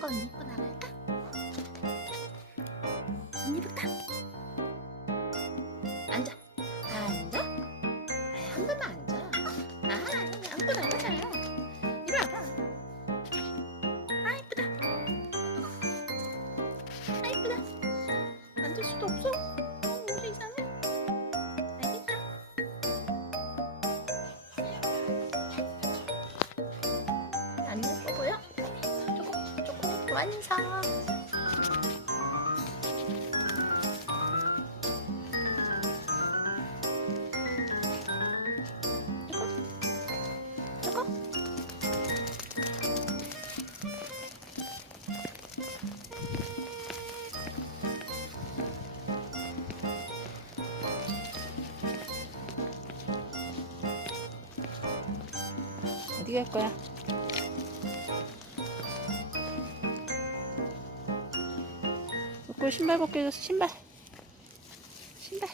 こ 완성. 이거? 이거? 어디 갈 거야? 자꾸 신발 벗겨져서 신발. 신발.